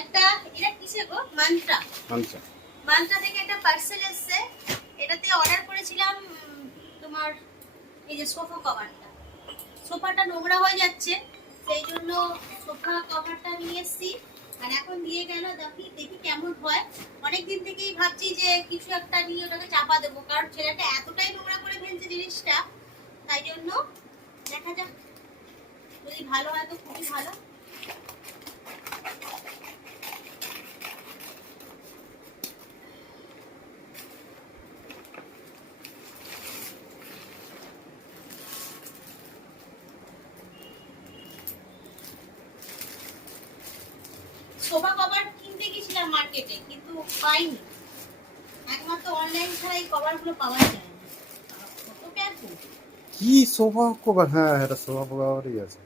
একটা এটা কিসে গো? মান্ত্রা। আচ্ছা মান্ত্রা থেকে একটা পার্সেল এসেছে। এটাতে অর্ডার করেছিলাম তোমার এই যে সোফা কভারটা। সোফাটা নোংরা হয়ে যাচ্ছে, সেই জন্য সোফা কভারটা নিয়ে এসেছি। আর এখন দিয়ে গেল, দেখি দেখি কেমন হয়। অনেকদিন থেকেই ভাবছি যে কিছু একটা নিয়ে ওটাকে চাপা দেবো, কারণ ছেলেটা এতটাই নোংরা করে ফেলছে জিনিসটা। তাই জন্য দেখা যাক, যদি ভালো হয় তো খুবই ভালো। সোফা কভার কিনতে গেছিলাম মার্কেটে, কিন্তু পাইনি। একমাত্র অনলাইন ছাড়া এই কভারগুলো পাওয়া যায় না। কত ক্যারফুল। কি সোফা কভার? হ্যাঁ এটা সোফা কভারই আছে।